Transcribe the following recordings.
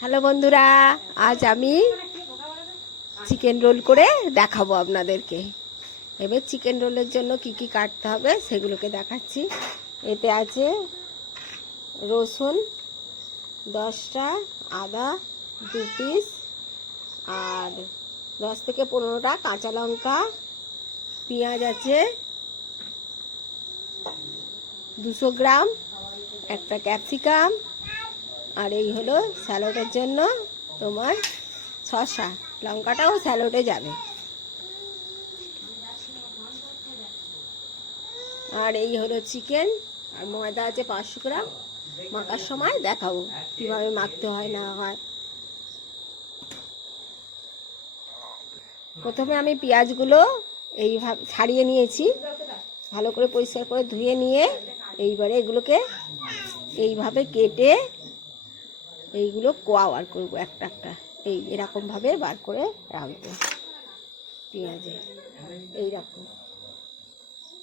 Hello বন্ধুরা, আজ আমি চিকেন রোল করে দেখাবো আপনাদেরকে। এবার চিকেন রোলের জন্য কি কি কাটতে হবে সেগুলোকে দেখাচ্ছি। এতে আছে রসুন 10টা, আদা 2 পিস, আর 10 থেকে 15টা কাঁচা লঙ্কা, পেঁয়াজ আছে 200 গ্রাম, একটা ক্যাপসিকাম, আর এই হলো স্যালাডের জন্য তোমার শসা। লঙ্কাটাও স্যালাডে যাবে। আর এই হলো চিকেন, আর ময়দা আছে 500 গ্রাম। মাখার সময় দেখাবো কিভাবে মাখতে হয় না হয়। প্রথমে আমি পেঁয়াজগুলো এইভাবে ছাড়িয়ে নিয়েছি, ভালো করে পরিষ্কার করে ধুয়ে নিয়ে এইবারে এগুলোকে এইভাবে কেটে এইগুলো কোয়া বার করবো একটা একটা, এরকমভাবে বার করে রাখবো। পেঁয়াজে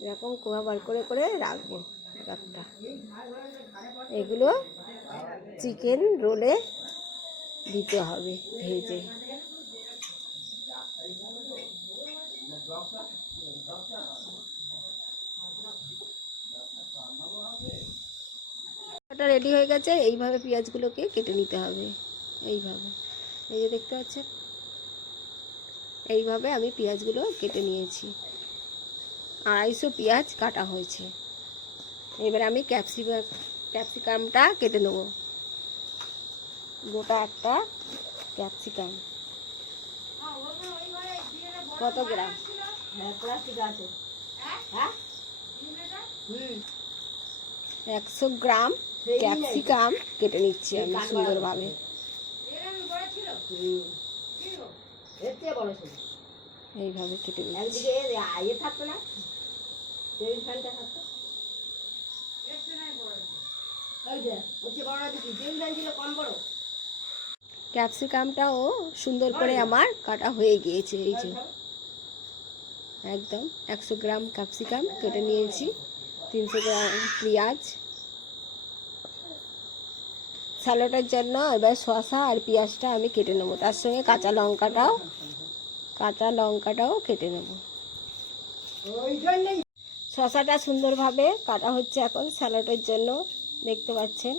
এরকম কোয়া বার করে করে রাখবো একটা। এগুলো চিকেন রোলে দিতে হবে ভেজে। এটা রেডি হয়ে গেছে। এইভাবে পেঁয়াজগুলোকে কেটে নিতে হবে। এইভাবে, এই যে দেখতে পাচ্ছেন, এইভাবে আমি পেঁয়াজগুলো কেটে নিয়েছি। 250 পেঁয়াজ কাটা হয়েছে। এবার আমি ক্যাপসিকামটা কেটে নেব। গোটা একটা ক্যাপসিকাম কত গ্রাম? 100 গ্রাম ক্যাপসিকাম কেটে নিচ্ছি আমি সুন্দরভাবে। এইভাবে কেটে নিচ্ছি। ক্যাপসিকামটাও সুন্দর করে আমার কাটা হয়ে গিয়েছে। এই যে একদম 100 গ্রাম ক্যাপসিকাম কেটে নিয়েছি। 300 গ্রাম পেঁয়াজ। স্যালাডের জন্য এবার শসা আর পেঁয়াজটা আমি কেটে নেব, তার সঙ্গে কাঁচা লঙ্কাটাও কেটে নেব। শসাটা সুন্দরভাবে কাটা হচ্ছে এখন স্যালাডের জন্য, দেখতে পাচ্ছেন।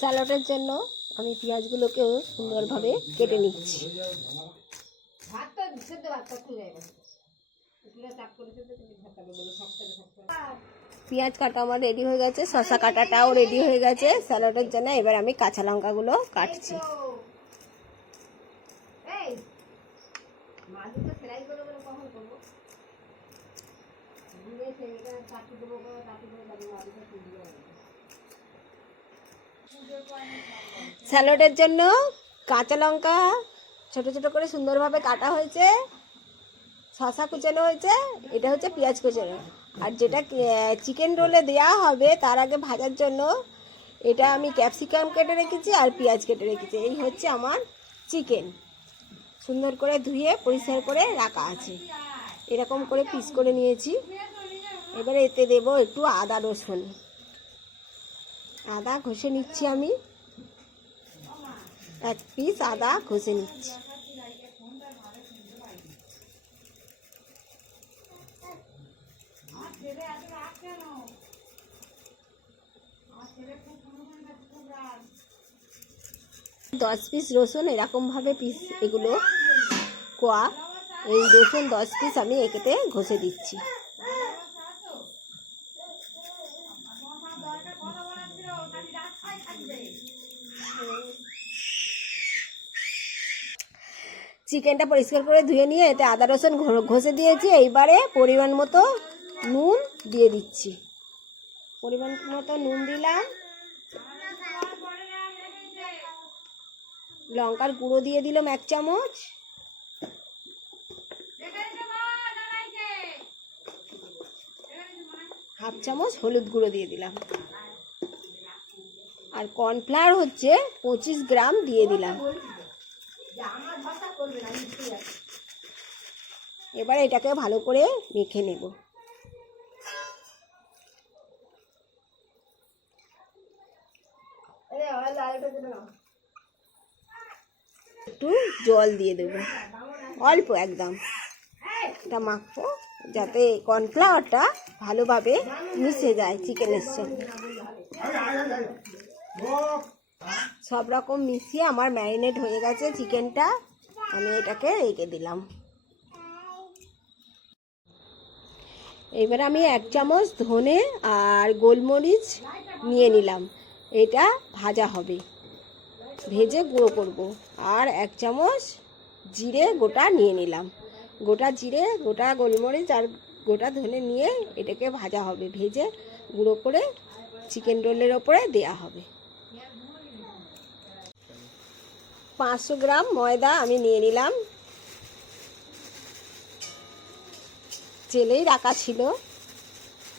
স্যালাডের জন্য আমি পেঁয়াজগুলোকেও সুন্দরভাবে কেটে নিচ্ছি। পেঁয়াজ কাটা আমার রেডি হয়ে গেছে, শসা কাটাটাও রেডি হয়ে গেছে স্যালাডের জন্য। এবার আমি কাঁচা লঙ্কাগুলো কাটছি। স্যালাডের জন্য কাঁচা লঙ্কা ছোট ছোট করে সুন্দরভাবে কাটা হয়েছে, শসা কুচানো হয়েছে, এটা হচ্ছে পেঁয়াজ কুচানো। আর যেটা চিকেন রোলে দেওয়া হবে তার আগে ভাজার জন্য এটা আমি ক্যাপসিকাম কেটে রেখেছি আর পেঁয়াজ কেটে রেখেছি। এই হচ্ছে আমার চিকেন, সুন্দর করে ধুয়ে পরিষ্কার করে রাখা আছে। এরকম করে পিস করে নিয়েছি। এবারে এতে দেব একটু আদা রসুন। আদা ঘষে নিচ্ছি আমি, 1 পিস আদা ঘষে নিচ্ছি। দশ পিস রসুন এরকমভাবে পিস, এগুলো কোয়া, এই রসুন 10 পিস আমি একেতে ঘষে দিচ্ছি। চিকেনটা পরিষ্কার করে ধুয়ে নিয়ে এতে আদা রসুন ঘষে দিয়েছি। এইবারে পরিমাণ মতো নুন দিয়ে দিচ্ছি। পরিমাণ মতো নুন দিলাম। লঙ্কার গুঁড়ো দিয়ে দিলাম 1 চামচ। হাফ চামচ হলুদ গুঁড়ো দিয়ে দিলাম। আর কর্নফ্লাওয়ার হচ্ছে 25 গ্রাম দিয়ে দিলাম। এবার এটাকে ভালো করে মেখে নেব। একটু জল দিয়ে দেবো, অল্প একদম। এটা মাখবো যাতে কর্নফ্লাওয়ারটা ভালোভাবে মিশে যায় চিকেনের সঙ্গে। সব রকম মিশিয়ে আমার ম্যারিনেট হয়ে গেছে চিকেনটা। আমি এটাকে রেখে দিলাম। এবার আমি 1 চামচ ধনে আর গোলমরিচ নিয়ে নিলাম। এটা ভাজা হবে, ভেজে গুঁড়ো করব। আর 1 চামচ জিরে গোটা নিয়ে নিলাম। গোটা জিরে, গোটা গোলমরিচ আর গোটা ধনে নিয়ে এটাকে ভাজা হবে, ভেজে গুঁড়ো করে চিকেন রোলের ওপরে দেয়া হবে। 500 গ্রাম ময়দা আমি নিয়ে নিলাম, চেলেই রাখা ছিল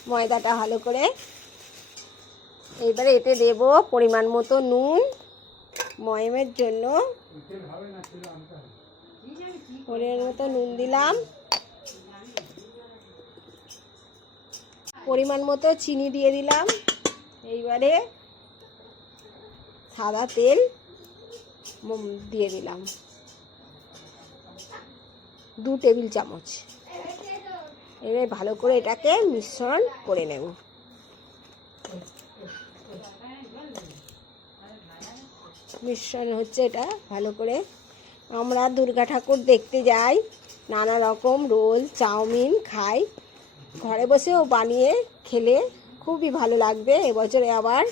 ময়দাটা ভালো করে। এবারে এতে দেব পরিমাণ মতো নুন, ময়মের জন্য পরিমাণ মতো নুন দিলাম, পরিমাণ মতো চিনি দিয়ে দিলাম। এইবারে সাদা তেল দিয়ে দিলাম 2 টেবিল চামচ। এবার ভালো করে এটাকে মিশ্রণ করে নেব। মিশ্রণ হচ্ছে এটা ভালো করে। আমরা দুর্গা ঠাকুর দেখতে যাই, নানা রকম রোল চাউমিন খাই, ঘরে বসেও বানিয়ে খেলে খুবই ভালো লাগবে। এবছরে আবার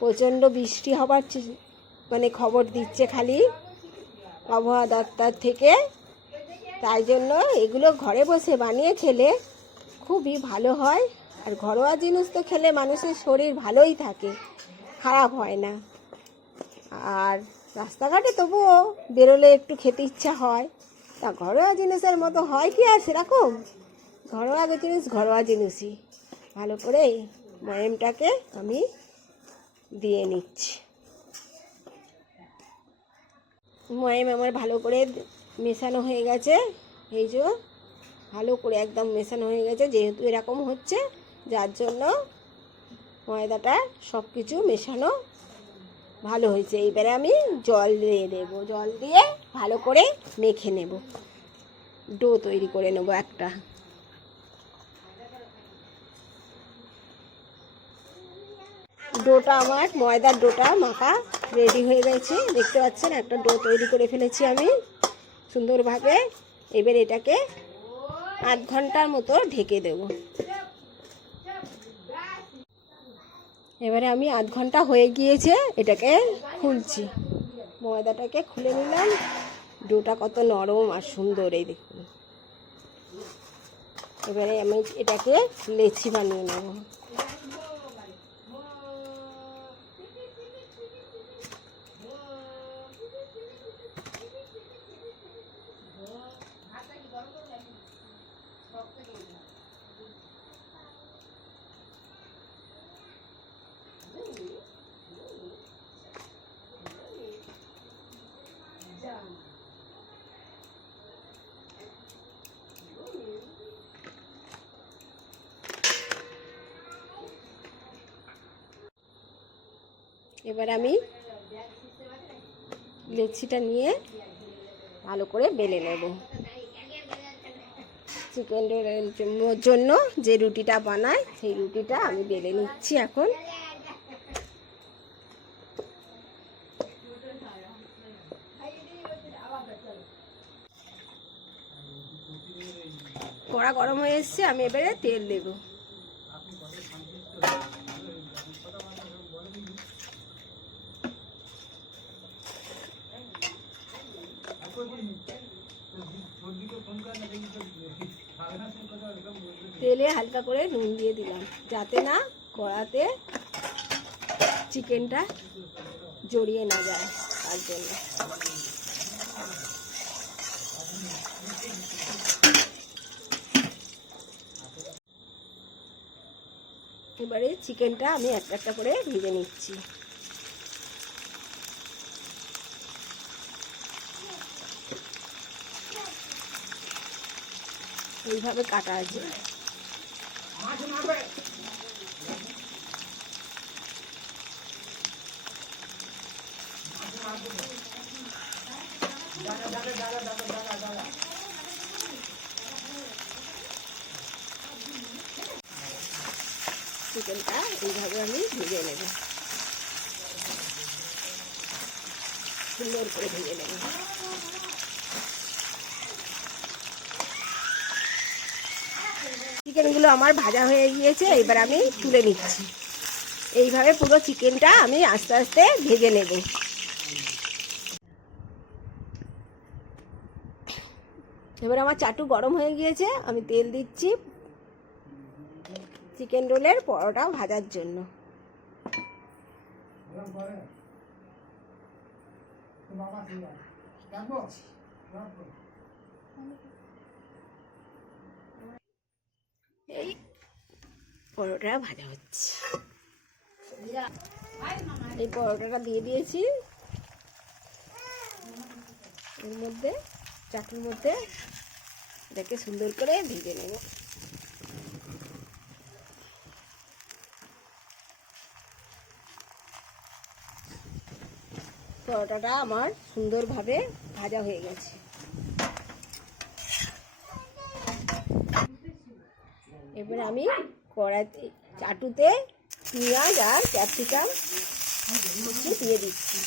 প্রচণ্ড বৃষ্টি হবার মানে খবর দিচ্ছে খালি আবহাওয়া দপ্তর থেকে, তাই জন্য এগুলো ঘরে বসে বানিয়ে খেলে খুবই ভালো হয়। আর ঘরোয়া জিনিস তো খেলে মানুষের শরীর ভালোই থাকে, খারাপ হয় না। আর রাস্তাঘাটে তবুও বেরোলে একটু খেতে ইচ্ছা হয়, তা ঘরোয়া জিনিসের মতো হয় কি আর সেরকম? ঘরোয়া জিনিস ঘরোয়া জিনিসই। ভালো করে ময়ামটাকে আমি দিয়ে নিচ্ছি। ময়াম আমার ভালো করে মেশানো হয়ে গেছে। এই যে ভালো করে একদম মেশানো হয়ে গেছে, যেহেতু এরকম হচ্ছে যার জন্য ময়দাটা সব কিছু মেশানো ভালো হয়েছে। এইবারে আমি জল দিয়ে দেবো, জল দিয়ে ভালো করে মেখে নেব, ডো তৈরি করে নেব একটা। ডোটা আমার ময়দার ডোটা মাখা রেডি হয়ে গেছে, দেখতে পাচ্ছেন একটা ডো তৈরি করে ফেলেছি আমি সুন্দরভাবে। এবার এটাকে 8 ঘন্টার মতো ঢেকে দেব। এবারে আমি 8 ঘন্টা হয়ে গিয়েছে, এটাকে খুলছি। ময়দাটাকে খুলে নিলাম, ডোটা কত নরম আর সুন্দর, এই দেখুন। এবারে আমি এটাকে লেচি বানিয়ে নেব। এবার আমি লেচিটা নিয়ে ভালো করে বেলে নেব। চিকেন রোলের জন্য যে রুটিটা বানাই সেই রুটিটা আমি বেলে নিচ্ছি এখন। কড়া গরম হয়ে এসছে, আমি এবারে তেল দেব। তেলে হালকা করে নুন দিয়ে দিলাম যাতে না কড়াতে চিকেনটা জড়িয়ে না যায়, তার জন্য। এবারে চিকেনটা আমি একটা একটা করে ভেজে নিচ্ছি। এইভাবে কাটা আছে। চিকেনটা এইভাবে আমি ভেজে নেব, সুন্দর করে ভেজে নেব। চিকেনগুলো আমার ভাজা হয়ে গিয়েছে, এবার আমি তুলে নিচ্ছি। এইভাবে পুরো চিকেনটা আমি আস্তে আস্তে ভেজে নেব। এবার আমার চাটু গরম হয়ে গিয়েছে, আমি তেল দিচ্ছি চিকেন রোলের পরোটা ভাজার জন্য। এই পরোটা ভাজা হচ্ছে, এই পরোটাটা দিয়ে দিয়েছি এর মধ্যে, চাটুর মধ্যে। এটাকে সুন্দর করে ভেজে নেব। পরোটাটা আমার সুন্দরভাবে ভাজা হয়ে গেছে। এবার আমি কড়াইতে চাটুতে পেঁয়াজ আর ক্যাপসিকাম দিয়ে দিচ্ছি।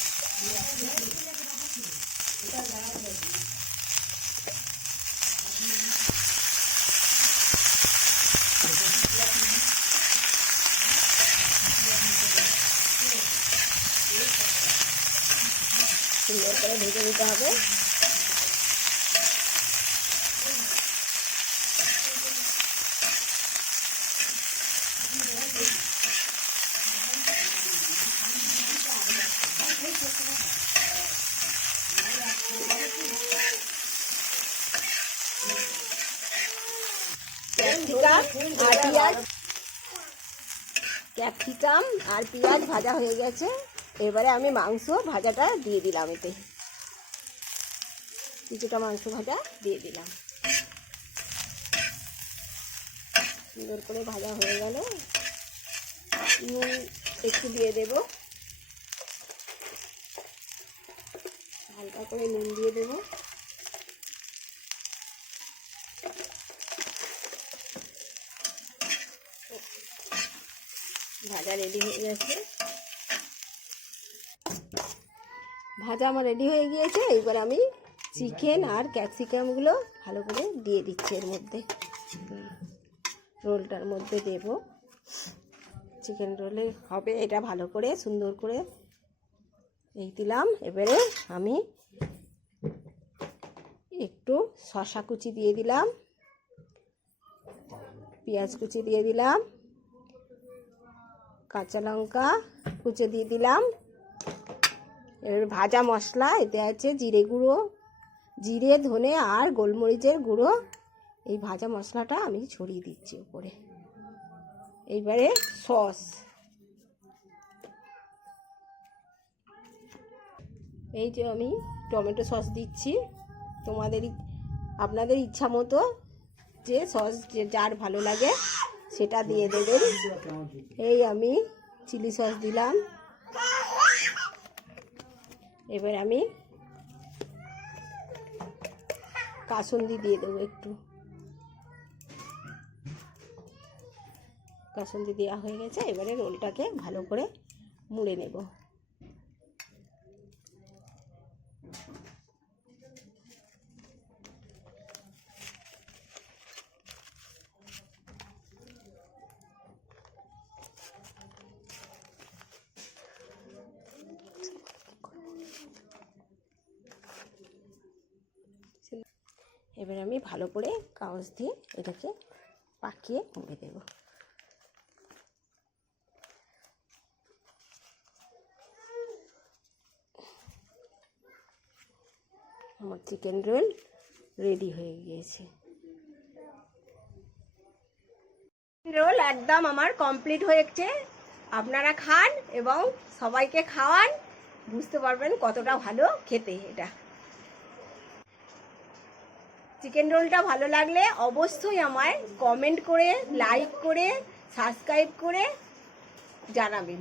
সুন্দর করে ভেজে নিতে হবে। ক্যাপসিকাম আর পেঁয়াজ ভাজা হয়ে গেছে, এবারে আমি মাংস ভাজাটা দিয়ে দিলাম। এতে কিছুটা মাংস ভাজা দিয়ে দিলাম। সুন্দর করে ভাজা হয়ে গেল। নুন একটু দিয়ে দেব, হালকা করে নুন দিয়ে দেব। ভাজা রেডি হয়ে গেছে, ভাজা আমার রেডি হয়ে গিয়েছে। এইবার আমি চিকেন আর ক্যাপসিকামগুলো ভালো করে দিয়ে দিচ্ছি এর মধ্যে, রোলটার মধ্যে দেব। চিকেন রোলে হবে এটা, ভালো করে সুন্দর করে এই দিলাম। এবারে আমি একটু শসা কুচি দিয়ে দিলাম, পেঁয়াজ কুচি দিয়ে দিলাম, কাঁচা লঙ্কা কুচি দিয়ে দিলাম। এবার ভাজা মশলা এতে আছে জিরে গুঁড়ো, জিরে ধনে আর গোলমরিচের গুঁড়ো। এই ভাজা মশলাটা আমি ছড়িয়ে দিচ্ছি উপরে। এইবারে সস, এই যে আমি টমেটো সস দিচ্ছি। আপনাদের ইচ্ছা মতো যে সস যার ভালো লাগে সেটা দিয়ে দেবেন। এই আমি চিলি সস দিলাম। এবার আমি কাসুন্দি দিয়ে দেবো একটু। কাসুন্দি দেওয়া হয়ে গেছে, এবারে রোলটাকে ভালো করে মুড়ে নেব। এবার আমি ভালো করে কাগজ দিয়ে এটাকে পাকিয়ে মুড়ে দেব। আমার চিকেন রোল রেডি হয়ে গিয়েছে। রোল একদম আমার কমপ্লিট হয়েছে। আপনারা খান এবং সবাইকে খাওয়ান, বুঝতে পারবেন কতটা ভালো খেতে এটা। চিকেন রোলটা ভালো লাগলে অবশ্যই আমায় কমেন্ট করে, লাইক করে, সাবস্ক্রাইব করে জানাবেন।